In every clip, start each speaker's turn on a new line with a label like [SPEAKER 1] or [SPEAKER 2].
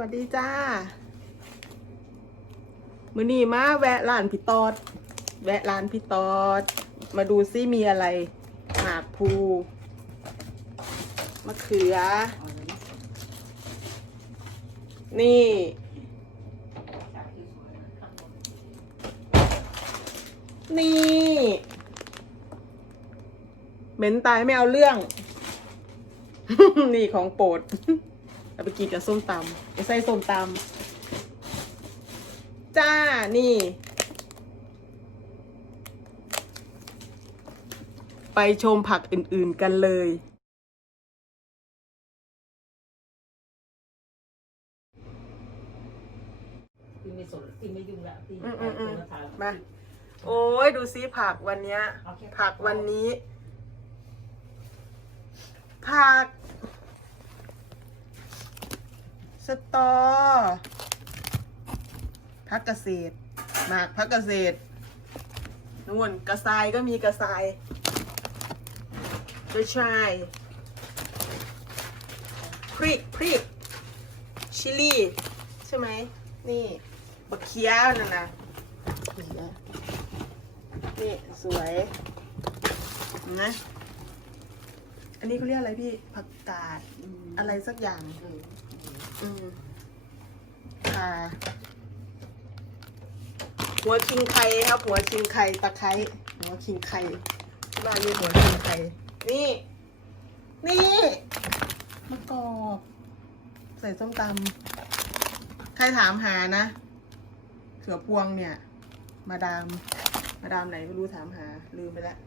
[SPEAKER 1] วัสดีจ้า มือนี้มาแวะร้านพี่ตอด แวะร้านพี่ตอด มาดูซิมีอะไรหมากพูมะเขือ นี่ นี่ เหม็นตายไม่เอาเรื่อง นี่ของโปรด เอาไปกินกับส้มตำไปใส่ส้มตำจ้า นี่ ไปชมผักอื่นๆกันเลย
[SPEAKER 2] พี่ไม่สนพี่ไม่ยุ่งละพี่
[SPEAKER 1] อืมอืมอืม
[SPEAKER 2] โทรศัพท์
[SPEAKER 1] มา โอ้ยดูซิผักวันเนี้ย
[SPEAKER 2] เอาแค่
[SPEAKER 1] ผักวันนี้ ผัก สตอผักเกษตรหมากผักเกษตรนู่นกระซายก็มีกระซายกระชายพริกพริกชิลี่ ใช่ไหม นี่บักเคี้ยวนั่นนะนี่ สวยนะอันนี้เขาเรียกอะไรพี่ ผักกาด
[SPEAKER 2] อะ
[SPEAKER 1] ไรสักอย่าง
[SPEAKER 2] อื
[SPEAKER 1] มค่ะหัวคิงไข่ครับ หัวคิงไข่ตะไคร้หัวคิงไข่ที่บ้านมีหัวคิงไข่นี่ นี่มะกอกใส่ส้มตำใครถามหานะเขือพวงเนี่ย มาดาม มาดามไหนไม่รู้ถามหา ลืมไปแล้ว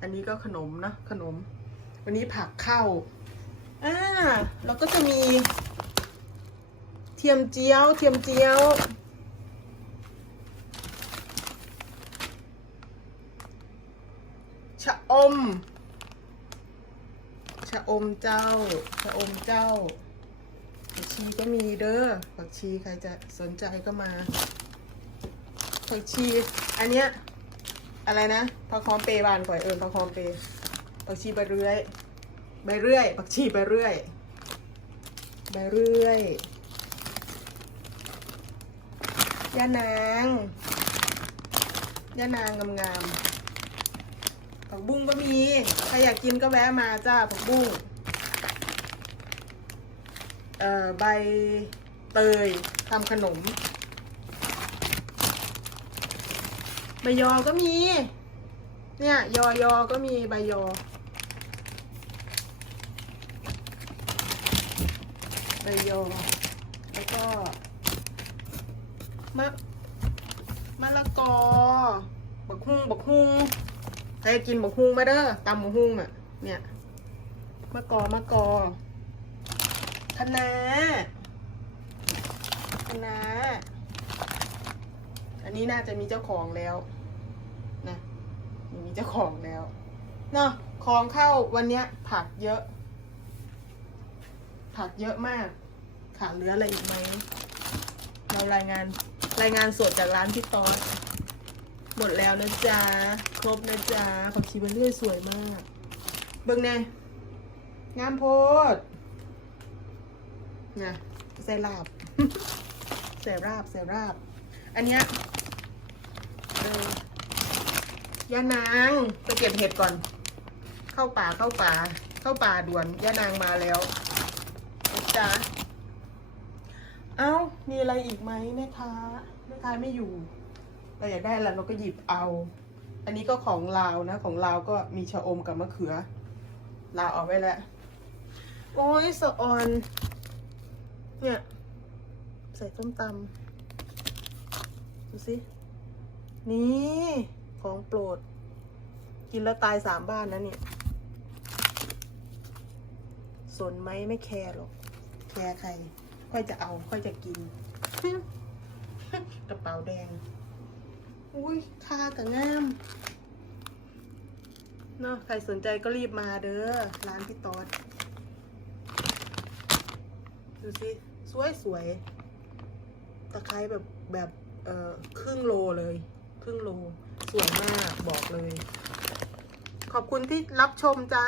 [SPEAKER 1] อันนี้ก็ขนมนะขนม วันนี้ผักเข้า อ่าแล้วก็จะมี เทียมเจียว เทียมเจียว ชะอม ชะอมเจ้า ชะอมเจ้าผักชีก็มีเด้อผักชีใครจะสนใจก็มาผักชี อันเนี้ยอะไรนะผักหอมเปย์บานก่อยเอิญผักหอมเปย์ผักชีใบเรื่อย ใบเรื่อยผักชีใบเรื่อยใบเรื่อยย่านางย่านางงามๆผักบุ้งก็มีใครอยากกินก็แวะมาจ้าผักบุ้งเอ่อใบเตยทำขนมใบยอก็มี เนี่ยยอยอก็มีใบยอ ใบยอ แล้วก็มะมะละกอ บักฮุ่งบักฮุ่งใครกินบักฮุ่งมาเด้อตำบักฮุ่งอะ เนี่ย มะกอ มะกอคะน้าคะน้าอันนี้น่าจะมีเจ้าของแล้วนะมีเจ้าของแล้วเนาะของเข้าวันเนี้ยผักเยอะ ผักเยอะมาก ขาดเหลืออะไรอีกไหม เรารายงานรายงานสดจากร้านพี่ตอสหมดแล้วนะจ๊ะ ครบนะจ๊ะผักชีเบอร์เรื่อยสวยมาก เบิ่งแน่งามโพดนะใส่ลาบใส่ราบใส่ราบ อันเนี้ยย่านางไปเก็บเห็ดก่อน เข้าป่าเข้าป่า เข้าป่าด่วนย่านางมาแล้ว จ๊ะ เอ้า มีอะไรอีกไหมแม่ค้าแม่ค้าไม่อยู่ เราอยากได้อะไรเราก็หยิบเอา อันนี้ก็ของลาวนะ ของลาวก็มีชะอมกับมะเขือ ลาวเอาไว้แล้ว โอ้ยสะออน เนี่ย ใส่ส้มตำดูสิ นี่ของโปรด กินแล้วตายสามบ้านนะเนี่ยสนไหมไม่แคร์หรอก แคร์ใคร ค่อยจะเอา ค่อยจะกิน กระเป๋าแดง อุ้ยค่ากับงามเนาะใครสนใจก็รีบมาเด้อ ร้านพี่ตอด ดูสิ สวยสวยๆตะไคร้แบบแบบเอ่อครึ่งโลเลย ครึ่งโล สวยมากบอกเลย ขอบคุณที่รับชมจ้า